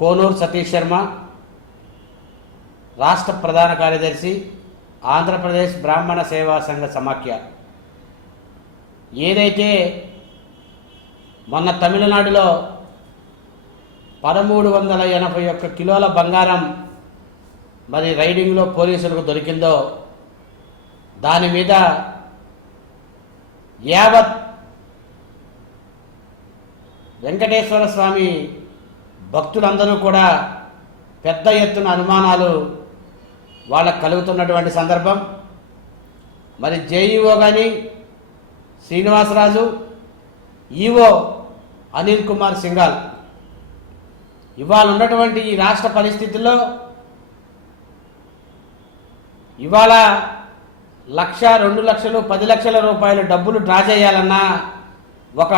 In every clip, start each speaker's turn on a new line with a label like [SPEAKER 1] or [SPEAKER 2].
[SPEAKER 1] కోనూరు సతీష్ శర్మ రాష్ట్ర ప్రధాన కార్యదర్శి ఆంధ్రప్రదేశ్ బ్రాహ్మణ సేవా సంఘ సమాఖ్య. ఏదైతే మొన్న తమిళనాడులో పదమూడు వందల ఎనభై ఒక్క కిలోల బంగారం మరి రైడింగ్లో పోలీసులకు దొరికిందో దాని మీద యావత్ వెంకటేశ్వర స్వామి భక్తులందరూ కూడా పెద్ద ఎత్తున అనుమానాలు వాళ్ళకు కలుగుతున్నటువంటి సందర్భం. మరి జేఈఓ కానీ శ్రీనివాసరాజు ఈఓ అనిల్ కుమార్ సింగాల్ ఇవాళ ఉన్నటువంటి ఈ రాష్ట్ర పరిస్థితుల్లో ఇవాళ లక్ష రెండు లక్షలు పది లక్షల రూపాయలు డబ్బులు డ్రా చేయాలన్నా ఒక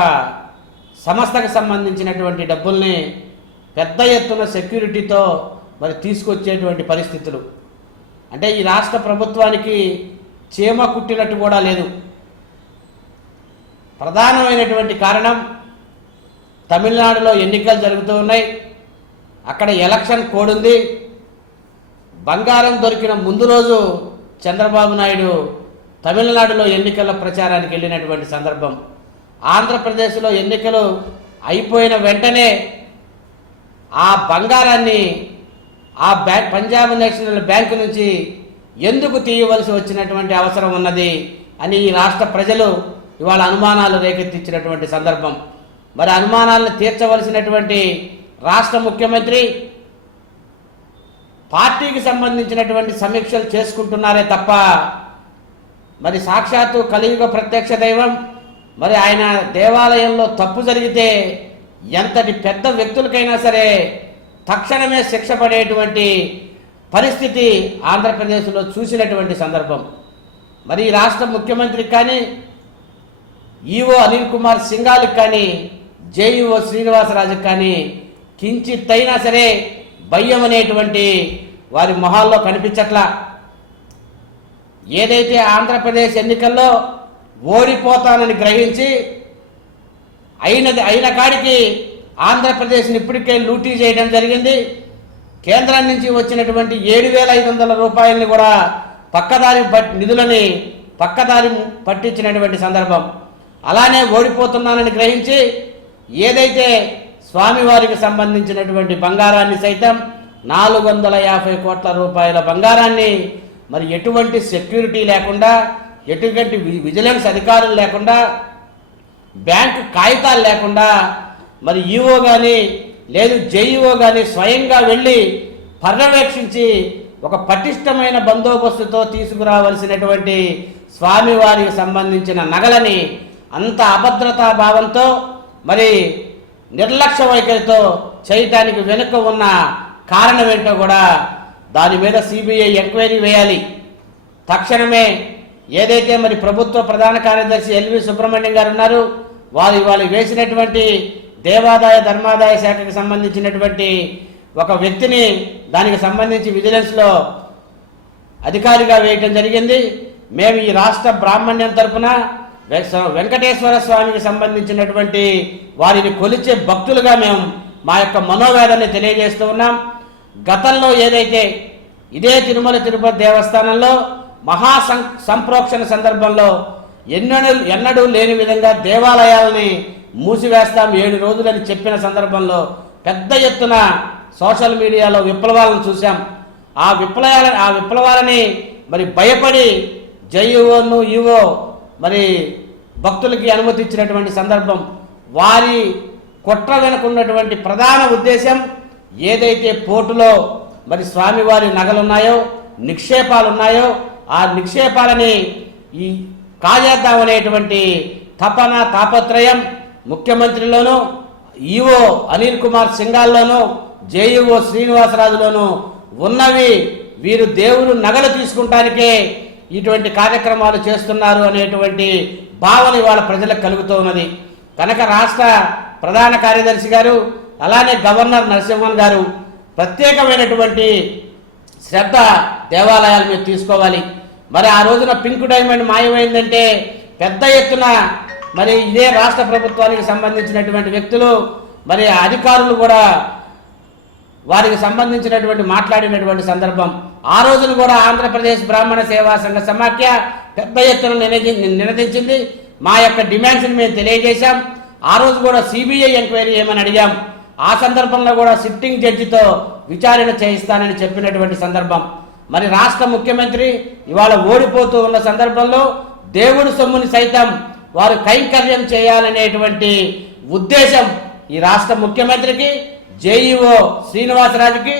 [SPEAKER 1] సంస్థకు సంబంధించినటువంటి డబ్బుల్ని పెద్ద ఎత్తున సెక్యూరిటీతో మరి తీసుకొచ్చేటువంటి పరిస్థితులు. అంటే ఈ రాష్ట్ర ప్రభుత్వానికి చీమ కుట్టినట్టు కూడా లేదు. ప్రధానమైనటువంటి కారణం తమిళనాడులో ఎన్నికలు జరుగుతూ ఉన్నాయి. అక్కడ ఎలక్షన్ కోడ్ ఉంది బంగారం దొరికిన ముందు రోజు చంద్రబాబు నాయుడు తమిళనాడులో ఎన్నికల ప్రచారానికి వెళ్ళినటువంటి సందర్భం. ఆంధ్రప్రదేశ్లో ఎన్నికలు అయిపోయిన వెంటనే ఆ బంగారాన్ని ఆ బ్యాంక్ పంజాబ్ నేషనల్ బ్యాంకు నుంచి ఎందుకు తీయవలసి వచ్చినటువంటి అవసరం ఉన్నది అని ఈ రాష్ట్ర ప్రజలు ఇవాళ అనుమానాలు రేకెత్తించినటువంటి సందర్భం. మరి అనుమానాలను తీర్చవలసినటువంటి రాష్ట్ర ముఖ్యమంత్రి పార్టీకి సంబంధించినటువంటి సమీక్షలు చేసుకుంటున్నారే తప్ప మరి సాక్షాత్తు కలియుగ ప్రత్యక్ష దైవం మరి ఆయన దేవాలయంలో తప్పు జరిగితే ఎంతటి పెద్ద వ్యక్తులకైనా సరే తక్షణమే శిక్ష పడేటువంటి పరిస్థితి ఆంధ్రప్రదేశ్లో చూసినటువంటి సందర్భం. మరి రాష్ట్ర ముఖ్యమంత్రికి కానీ ఈఓ అనిల్ కుమార్ సింగాలకు కానీ జేఈఓ శ్రీనివాసరాజుకి కానీ కించిత్తైనా సరే భయం అనేటువంటి వారి మొహాల్లో కనిపించట్లా. ఏదైతే ఆంధ్రప్రదేశ్ ఎన్నికల్లో ఓడిపోతానని గ్రహించి అయినది అయిన కాడికి ఆంధ్రప్రదేశ్ని ఇప్పటికే లూటీ చేయడం జరిగింది. కేంద్రం నుంచి వచ్చినటువంటి ఏడు వేల ఐదు వందల రూపాయలని కూడా పక్కదారి నిధులని పక్కదారి పట్టించినటువంటి సందర్భం. అలానే ఓడిపోతున్నానని గ్రహించి ఏదైతే స్వామివారికి సంబంధించినటువంటి బంగారాన్ని సైతం నాలుగు వందల యాభై కోట్ల రూపాయల బంగారాన్ని మరి ఎటువంటి సెక్యూరిటీ లేకుండా ఎటువంటి విజిలెన్స్ అధికారులు లేకుండా బ్యాంకు కాగితాలు లేకుండా మరి ఈఓ కానీ లేదు జేఈఓ కానీ స్వయంగా వెళ్ళి పర్యవేక్షించి ఒక పటిష్టమైన బందోబస్తుతో తీసుకురావలసినటువంటి స్వామివారికి సంబంధించిన నగలని అంత అభద్రతా భావంతో మరి నిర్లక్ష్య వైఖరితో చేయటానికి వెనుక ఉన్న కారణం ఏంటో కూడా దాని మీద సిబిఐ ఎంక్వైరీ వేయాలి. తక్షణమే ఏదైతే మరి ప్రభుత్వ ప్రధాన కార్యదర్శి ఎల్వి సుబ్రహ్మణ్యం గారు ఉన్నారు వారు ఇవాళ వేసినటువంటి దేవాదాయ ధర్మాదాయ శాఖకు సంబంధించినటువంటి ఒక వ్యక్తిని దానికి సంబంధించి విజిలెన్స్లో అధికారిగా వేయటం జరిగింది. మేము ఈ రాష్ట్ర బ్రాహ్మణ్యం తరపున వెంకటేశ్వర స్వామికి సంబంధించినటువంటి వారిని కొలిచే భక్తులుగా మేము మా యొక్క మనోవేదాన్ని తెలియజేస్తూ ఉన్నాం. గతంలో ఏదైతే ఇదే తిరుమల తిరుపతి దేవస్థానంలో మహా సం- సంప్రోక్షణ సందర్భంలో ఎన్నడూ ఎన్నడూ లేని విధంగా దేవాలయాలని మూసివేస్తాం ఏడు రోజులని చెప్పిన సందర్భంలో పెద్ద ఎత్తున సోషల్ మీడియాలో విప్లవాలను చూశాం. ఆ విప్లవాల ఆ విప్లవాలని మరి భయపడి జైఓను ఈవో మరి భక్తులకి అనుమతి ఇచ్చినటువంటి సందర్భం వారి కుట్ర వెనుకున్నటువంటి ప్రధాన ఉద్దేశం ఏదైతే పోర్టులో మరి స్వామివారి నగలున్నాయో నిక్షేపాలు ఉన్నాయో ఆ నిక్షేపాలని ఈ కాజేద్దామనేటువంటి తపన తాపత్రయం ముఖ్యమంత్రిలోను ఈఓ అనిల్ కుమార్ సింగాల్లోను జేఈఓ శ్రీనివాసరాజులోను ఉన్నవి వీరు దేవుడు నగలు తీసుకుంటానికే ఇటువంటి కార్యక్రమాలు చేస్తున్నారు అనేటువంటి భావన ఇవాళ ప్రజలకు కలుగుతూ ఉన్నది. కనుక రాష్ట్ర ప్రధాన కార్యదర్శి గారు అలానే గవర్నర్ నరసింహన్ గారు ప్రత్యేకమైనటువంటి శ్రద్ధ దేవాలయాల మీద తీసుకోవాలి. మరి ఆ రోజున పింక్ డైమండ్ మాయమైందంటే పెద్ద ఎత్తున మరి ఇదే రాష్ట్ర ప్రభుత్వానికి సంబంధించినటువంటి వ్యక్తులు మరి అధికారులు కూడా వారికి సంబంధించినటువంటి మాట్లాడినటువంటి సందర్భం. ఆ రోజున కూడా ఆంధ్రప్రదేశ్ బ్రాహ్మణ సేవా సంఘ సమాఖ్య పెద్ద ఎత్తున నినదించింది. మా యొక్క డిమాండ్స్ని మేము తెలియజేశాం. ఆ రోజు కూడా సిబిఐ ఎంక్వైరీ ఏమని అడిగాం. ఆ సందర్భంలో కూడా సిట్టింగ్ జడ్జితో విచారణ చేయిస్తానని చెప్పినటువంటి సందర్భం. మరి రాష్ట్ర ముఖ్యమంత్రి ఇవాళ ఓడిపోతూ ఉన్న సందర్భంలో దేవుడి సొమ్ముని సైతం వారు కైంకర్యం చేయాలనేటువంటి ఉద్దేశం ఈ రాష్ట్ర ముఖ్యమంత్రికి జేఈఓ శ్రీనివాసరాజుకి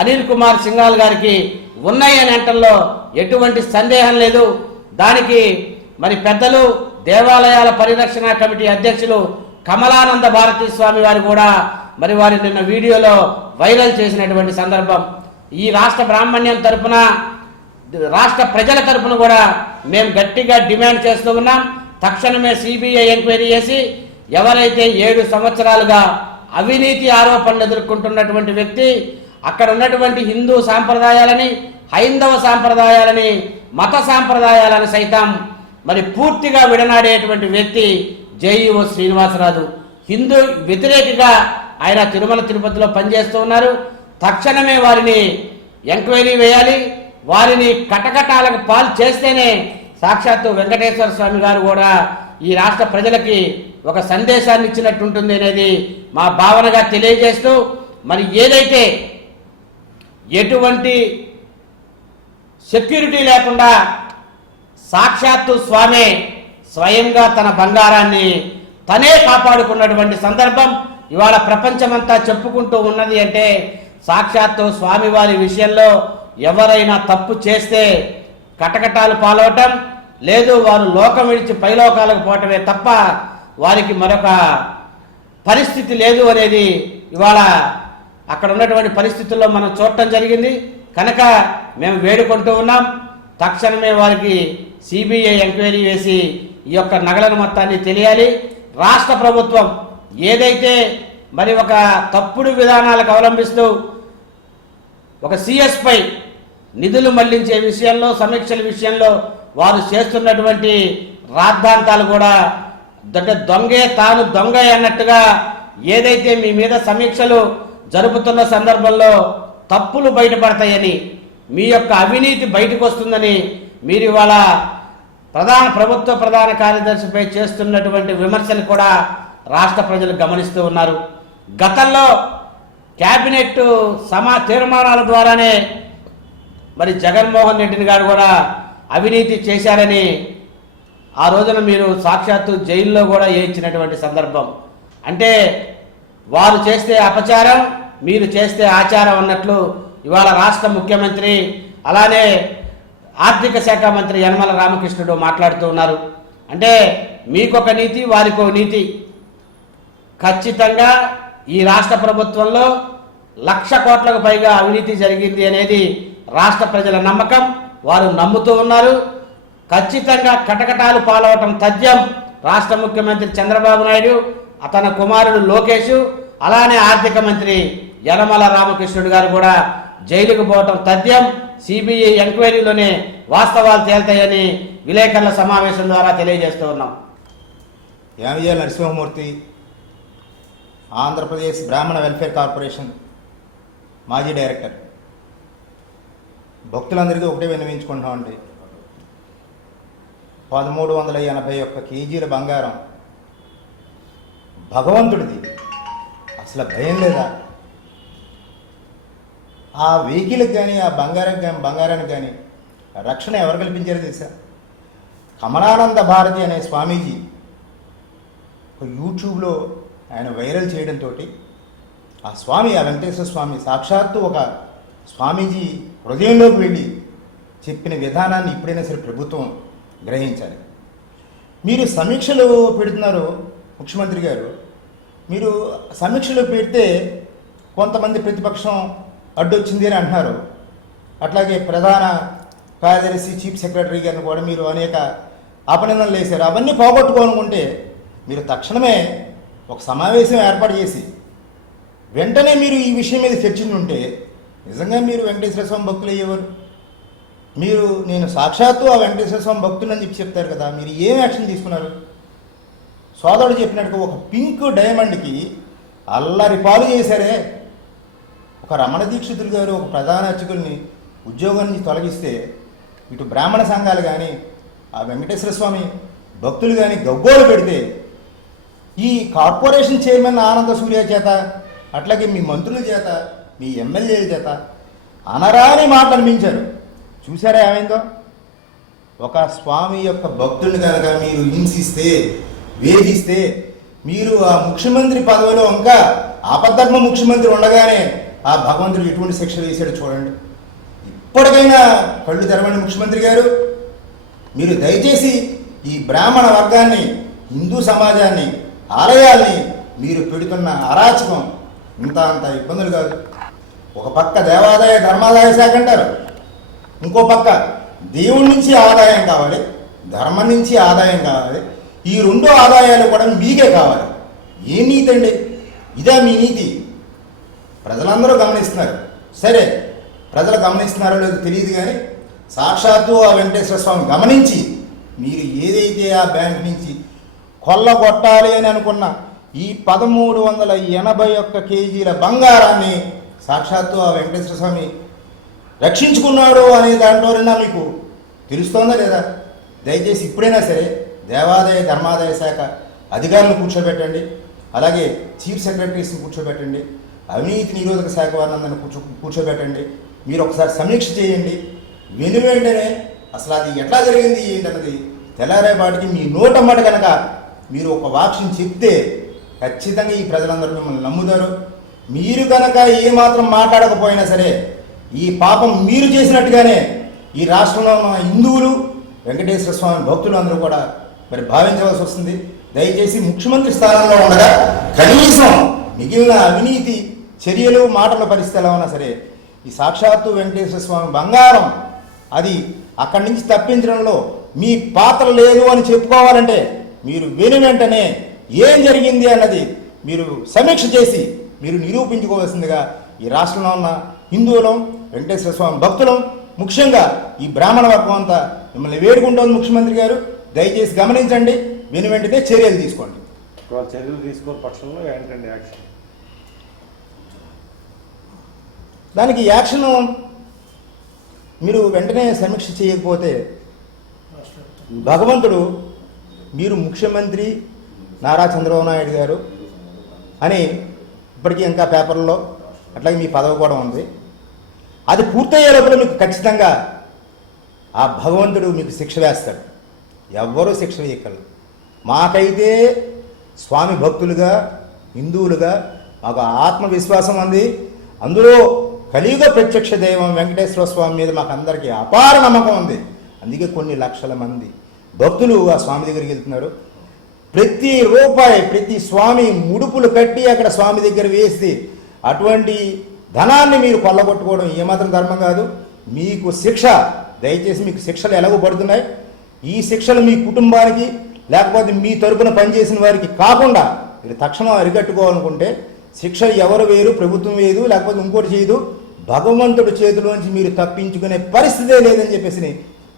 [SPEAKER 1] అనిల్ కుమార్ సింఘాల్ గారికి ఉన్నాయి అని అంటంలో ఎటువంటి సందేహం లేదు. దానికి మరి పెద్దలు దేవాలయాల పరిరక్షణ కమిటీ అధ్యక్షులు కమలానంద భారతీ స్వామి వారు కూడా మరి వారి నిన్న వీడియోలో వైరల్ చేసినటువంటి సందర్భం. ఈ రాష్ట్ర బ్రాహ్మణ్యం తరపున రాష్ట్ర ప్రజల తరపున కూడా మేము గట్టిగా డిమాండ్ చేస్తూ ఉన్నాం. తక్షణమే సిబిఐ ఎంక్వైరీ చేసి ఎవరైతే ఏడు సంవత్సరాలుగా అవినీతి ఆరోపణలు ఎదుర్కొంటున్నటువంటి వ్యక్తి అక్కడ ఉన్నటువంటి హిందూ సాంప్రదాయాలని హైందవ సాంప్రదాయాలని మత సాంప్రదాయాలను సైతం మరి పూర్తిగా విడనాడేటువంటి వ్యక్తి జేఈఓ శ్రీనివాసరాజు. హిందూ వ్యతిరేకగా ఆయన తిరుమల తిరుపతిలో పనిచేస్తూ ఉన్నారు. తక్షణమే వారిని ఎంక్వైరీ వేయాలి. వారిని కటకటాలకు పాలు చేస్తేనే సాక్షాత్తు వెంకటేశ్వర స్వామి గారు కూడా ఈ రాష్ట్ర ప్రజలకి ఒక సందేశాన్ని ఇచ్చినట్టుంటుంది అనేది మా భావనగా తెలియజేస్తూ మరి ఏదైతే ఎటువంటి సెక్యూరిటీ లేకుండా సాక్షాత్తు స్వామి స్వయంగా తన బంగారాన్ని తనే కాపాడుకున్నటువంటి సందర్భం ఇవాళ ప్రపంచమంతా చెప్పుకుంటూ ఉన్నది అంటే సాక్షాత్తు స్వామివారి విషయంలో ఎవరైనా తప్పు చేస్తే కటకటాలు పాలవటం లేదు వారు లోకం విడిచి పైలోకాలకు పోవటమే తప్ప వారికి మరొక పరిస్థితి లేదు అనేది ఇవాళ అక్కడ ఉన్నటువంటి పరిస్థితుల్లో మనం చూడటం జరిగింది. కనుక మేము వేడుకుంటూ ఉన్నాం. తక్షణమే వారికి సిబిఐ ఎంక్వైరీ వేసి ఈ యొక్క నగలను మొత్తాన్ని తెలియాలి. రాష్ట్ర ప్రభుత్వం ఏదైతే మరి ఒక తప్పుడు విధానాలకు అవలంబిస్తూ ఒక సిఎస్పై నిధులు మళ్ళించే విషయంలో సమీక్షల విషయంలో వారు చేస్తున్నటువంటి రాద్ధాంతాలు కూడా అంటే దొంగే తాను దొంగ అన్నట్టుగా ఏదైతే మీ మీద సమీక్షలు జరుపుతున్న సందర్భంలో తప్పులు బయటపడతాయని మీ యొక్క అవినీతి బయటకు వస్తుందని మీరు ఇవాళ ప్రధాన ప్రభుత్వ ప్రధాన కార్యదర్శిపై చేస్తున్నటువంటి విమర్శలు కూడా రాష్ట్ర ప్రజలు గమనిస్తూ ఉన్నారు. గతంలో క్యాబినెట్ సమా తీర్మానాల ద్వారానే మరి జగన్మోహన్ రెడ్డిని గారు కూడా అవినీతి చేశారని ఆ రోజున మీరు సాక్షాత్తు జైల్లో కూడా వేయించినటువంటి సందర్భం. అంటే వారు చేస్తే అపచారం మీరు చేస్తే ఆచారం అన్నట్లు ఇవాళ రాష్ట్ర ముఖ్యమంత్రి అలానే ఆర్థిక శాఖ మంత్రి యనమల రామకృష్ణుడు మాట్లాడుతూ ఉన్నారు. అంటే మీకొక నీతి వారికో నీతి. ఖచ్చితంగా ఈ రాష్ట్ర ప్రభుత్వంలో లక్ష కోట్లకు పైగా అవినీతి జరిగింది అనేది రాష్ట్ర ప్రజల నమ్మకం. వారు నమ్ముతూ ఉన్నారు. ఖచ్చితంగా కటకటాలు పాలవటం తథ్యం రాష్ట్ర ముఖ్యమంత్రి చంద్రబాబు నాయుడు అతని కుమారుడు లోకేష్ అలానే ఆర్థిక మంత్రి యనమల రామకృష్ణుడు గారు కూడా జైలుకు పోవటం తథ్యం. సిబిఐ ఎంక్వైరీలోనే వాస్తవాలు తేల్తాయని విలేకరుల సమావేశం ద్వారా తెలియజేస్తూ ఉన్నాం.
[SPEAKER 2] యామిజల నరసింహమూర్తి ఆంధ్రప్రదేశ్ బ్రాహ్మణ వెల్ఫేర్ కార్పొరేషన్ మాజీ డైరెక్టర్. భక్తులందరికీ ఒకటే విన్నవించుకుంటామండి. పదమూడు వందల ఎనభై ఒక్క కేజీల బంగారం భగవంతుడిది. అసలు భయం లేదా? ఆ వెహికల్కి కానీ ఆ బంగారం కానీ బంగారానికి కానీ రక్షణ ఎవరు కల్పించారో తెలుసా? కమలానంద భారతి అనే స్వామీజీ ఒక యూట్యూబ్లో ఆయన వైరల్ చేయడంతో ఆ స్వామి ఆ వెంకటేశ్వర స్వామి సాక్షాత్తు ఒక స్వామీజీ హృదయంలోకి వెళ్ళి చెప్పిన విధానాన్ని ఇప్పుడైనా సరే ప్రభుత్వం గ్రహించాలి. మీరు సమీక్షలు పెడుతున్నారు ముఖ్యమంత్రి గారు. మీరు సమీక్షలు పెడితే కొంతమంది ప్రతిపక్షం అడ్డొచ్చింది అని అంటున్నారు. అట్లాగే ప్రధాన కార్యదర్శి చీఫ్ సెక్రటరీ గారిని కూడా మీరు అనేక అపనిందనలు వేశారు. అవన్నీ పోగొట్టుకోనుకుంటే మీరు తక్షణమే ఒక సమావేశం ఏర్పాటు చేసి వెంటనే మీరు ఈ విషయం మీద చర్చించుంటే నిజంగా మీరు వెంకటేశ్వర స్వామి భక్తులు అయ్యేవారు? మీరు నేను సాక్షాత్తు ఆ వెంకటేశ్వర స్వామి భక్తులని చెప్పి చెప్తారు కదా మీరు ఏం యాక్షన్ తీసుకున్నారు? సోదరుడు చెప్పినట్టుగా ఒక పింక్ డైమండ్కి అల్లరి పాలు చేశారే. ఒక రమణ దీక్షితులు గారు ఒక ప్రధాన అర్చకుల్ని ఉద్యోగం నుంచి తొలగిస్తే ఇటు బ్రాహ్మణ సంఘాలు కానీ ఆ వెంకటేశ్వర స్వామి భక్తులు కానీ గగ్గోలు పెడితే ఈ కార్పొరేషన్ చైర్మన్ ఆనంద సూర్య చేత అట్లాగే మీ మంత్రుల చేత మీ ఎమ్మెల్యేల చేత అనరాని మాటలు అనిపించారు చూసారా ఏమైందో? ఒక స్వామి యొక్క భక్తుని కనుక మీరు హింసిస్తే వేధిస్తే మీరు ఆ ముఖ్యమంత్రి పదవిలో ఇంకా ఆపద్ధర్మ ముఖ్యమంత్రి ఉండగానే ఆ భగవంతుడు ఎటువంటి శిక్ష వేశాడు చూడండి. ఇప్పటికైనా కళ్ళు తెరవండి ముఖ్యమంత్రి గారు. మీరు దయచేసి ఈ బ్రాహ్మణ వర్గాన్ని హిందూ సమాజాన్ని ఆలయాల్ని మీరు పెడుతున్న అరాచకం ఇంత అంత ఇబ్బందులు కాదు. ఒక పక్క దేవాదాయ ధర్మాదాయ శాఖ అంటారు. ఇంకో పక్క దేవుడి నుంచి ఆదాయం కావాలి ధర్మం నుంచి ఆదాయం కావాలి ఈ రెండు ఆదాయాలు కూడా మీకే కావాలి. ఏ నీతి అండి? ఇదే మీ నీతి. ప్రజలందరూ గమనిస్తున్నారు. సరే ప్రజలు గమనిస్తున్నారో లేదో తెలియదు కానీ సాక్షాత్తు ఆ వెంకటేశ్వర స్వామి గమనించి మీరు ఏదైతే ఆ బ్యాంక్ నుంచి కొల్లగొట్టాలి అని అనుకున్న. ఈ పదమూడు వందల ఎనభై ఒక్క కేజీల బంగారాన్ని సాక్షాత్తు ఆ వెంకటేశ్వర స్వామి రక్షించుకున్నాడు అనే దాంట్లోనైనా మీకు తెలుస్తోందా లేదా? దయచేసి ఇప్పుడైనా సరే దేవాదాయ ధర్మాదాయ శాఖ అధికారులను కూర్చోబెట్టండి. అలాగే చీఫ్ సెక్రటరీస్ని కూర్చోబెట్టండి. అవినీతి నిరోధక శాఖ వారిని అందరిని కూర్చో కూర్చోబెట్టండి. మీరు ఒకసారి సమీక్ష చేయండి. వెను వెంటనే అసలు అది ఎట్లా జరిగింది ఏంటన్నది తెల్లారేపాటికి మీ నోటమ్మట కనుక మీరు ఒక వాక్యం చెప్తే ఖచ్చితంగా ఈ ప్రజలందరూ మిమ్మల్ని నమ్ముతారు. మీరు కనుక ఏమాత్రం మాట్లాడకపోయినా సరే ఈ పాపం మీరు చేసినట్టుగానే ఈ రాష్ట్రంలో ఉన్న హిందువులు వెంకటేశ్వర స్వామి భక్తులు అందరూ కూడా మరి భావించవలసి వస్తుంది. దయచేసి ముఖ్యమంత్రి స్థానంలో ఉండగా కనీసం మిగిలిన అవినీతి చర్యలు మాటల పరిస్థితి ఎలా ఉన్నా సరే ఈ సాక్షాత్తు వెంకటేశ్వర స్వామి బంగారం అది అక్కడి నుంచి తప్పించడంలో మీ పాత్ర లేదు అని చెప్పుకోవాలంటే మీరు వెను వెంటనే ఏం జరిగింది అన్నది మీరు సమీక్ష చేసి మీరు నిరూపించుకోవాల్సిందిగా ఈ రాష్ట్రంలో ఉన్న హిందువులం వెంకటేశ్వర స్వామి భక్తులం ముఖ్యంగా ఈ బ్రాహ్మణ వర్గం అంతా మిమ్మల్ని వేడుకుంటోంది ముఖ్యమంత్రి గారు. దయచేసి గమనించండి వెను వెంటనే చర్యలు తీసుకోండి.
[SPEAKER 3] చర్యలు తీసుకోని పక్షంలో ఏంటండి యాక్షన్?
[SPEAKER 2] దానికి యాక్షన్ మీరు వెంటనే సమీక్ష చేయకపోతే భగవంతుడు మీరు ముఖ్యమంత్రి నారా చంద్రబాబు నాయుడు గారు అని ఇప్పటికీ ఇంకా పేపర్లో అట్లాగే మీ పదవి కూడా ఉంది. అది పూర్తయ్యే లోపల మీకు ఖచ్చితంగా ఆ భగవంతుడు మీకు శిక్ష వేస్తాడు. ఎవ్వరూ శిక్ష వేయగలరు మాకైతే స్వామి భక్తులుగా హిందువులుగా మాకు ఆత్మవిశ్వాసం ఉంది. అందులో కలియుగ ప్రత్యక్ష దైవం వెంకటేశ్వర స్వామి మీద మాకు అందరికీ అపార నమ్మకం ఉంది. అందుకే కొన్ని లక్షల మంది భక్తులు ఆ స్వామి దగ్గరికి వెళ్తున్నారు. ప్రతి రూపాయి ప్రతి స్వామి ముడుపులు కట్టి అక్కడ స్వామి దగ్గర వేసి అటువంటి ధనాన్ని మీరు కొల్లగొట్టుకోవడం ఏమాత్రం ధర్మం కాదు. మీకు శిక్ష దయచేసి మీకు శిక్షలు ఎలాగో పడుతున్నాయి. ఈ శిక్షలు మీ కుటుంబానికి లేకపోతే మీ తరపున పనిచేసిన వారికి కాకుండా మీరు తక్షణం అరికట్టుకోవాలనుకుంటే శిక్ష ఎవరు వేరు ప్రభుత్వం వేయదు లేకపోతే ఇంకోటి చేయదు. భగవంతుడి చేతిలోంచి మీరు తప్పించుకునే పరిస్థితే లేదని చెప్పేసి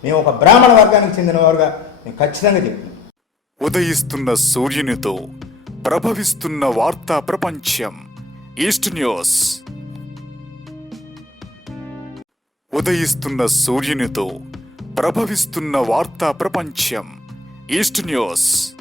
[SPEAKER 2] మేము ఒక బ్రాహ్మణ వర్గానికి చెందిన వారుగా నేను ఖచ్చితంగా చెప్తున్నాను
[SPEAKER 4] ఉదయిస్తున్న సూర్యునితో ప్రభవిస్తున్న వార్తా ప్రపంచం ఈస్ట్ న్యూస్. ఉదయిస్తున్న సూర్యునితో ప్రభవిస్తున్న వార్తా ప్రపంచం ఈస్ట్ న్యూస్.